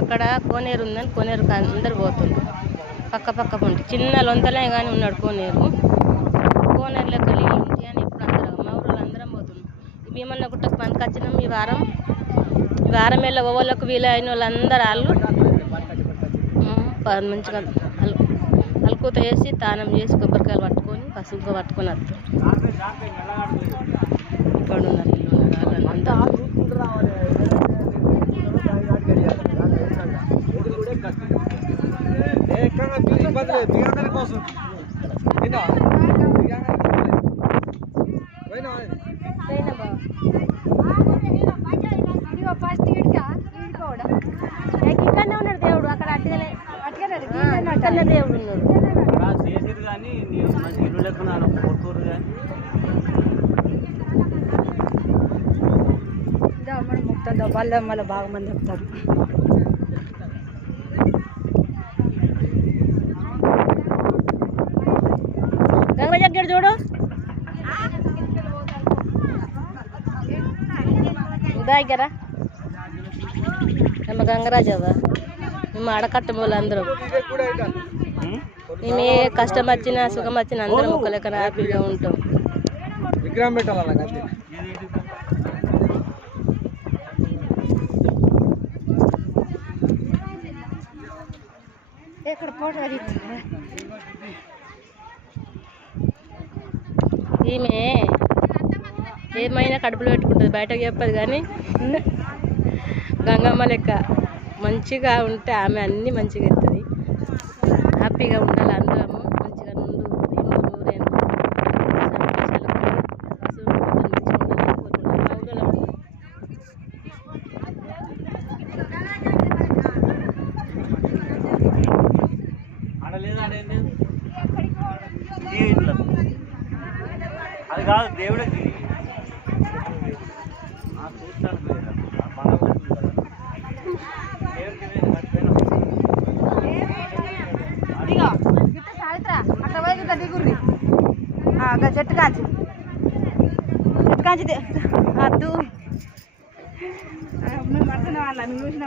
అక్కడ కోనేరు ఉందని కోనేరు అందరు పోతుండ్రు. పక్క పక్క పండి చిన్న లొంతలే కానీ ఉన్నాడు కోనేరు. కోనేరులోకి వెళ్ళి ఇంటి అని ఇప్పుడు అందరం మా ఊళ్ళో అందరం పోతున్నాం. భీమన్న గుట్టకు పనికి వచ్చినాం. ఈ వారం వెళ్ళ ఓళ్ళకు వీలైన వాళ్ళందరూ వాళ్ళు మంచిగా అలుకుత వేసి తానం చేసి కొబ్బరికాయలు పట్టుకొని పసుపుగా పట్టుకొని వస్తారు. ఇక్కడ ఉన్నారు ఇల్లు ఉన్నారు వాళ్ళంతా. ఇక్కడనే ఉన్నాడు దేవుడు. అక్కడ అట్టగలే దేవుడు ఉన్నాడు. వాళ్ళు మళ్ళీ బాగా మంది చెప్తారు. గంగ దగ్గర చూడు దగ్గర ನಮ್ಮ గంగరాజవ మేము ఆడకట్టం వాళ్ళు అందరం. మేము ఏ కష్టం వచ్చినా సుఖం వచ్చినా అందరం ఒక లెక్క హ్యాపీగా ఉంటాం. ఈమె ఏమైనా కడుపులో పెట్టుకుంటుంది, బయటకు చెప్పదు. కానీ గంగమ్మ లెక్క మంచిగా ఉంటే ఆమె అన్నీ మంచిగా ఎత్తుంది. హ్యాపీగా ఉండాలి అందరము. మంచిగా నుండు నూరేను అది కాదు దేవుడికి అక్కడ పోయి దిగుర్రి చెట్టు కాంచి అద్దు మేము పడుతున్న వాళ్ళని చూసిన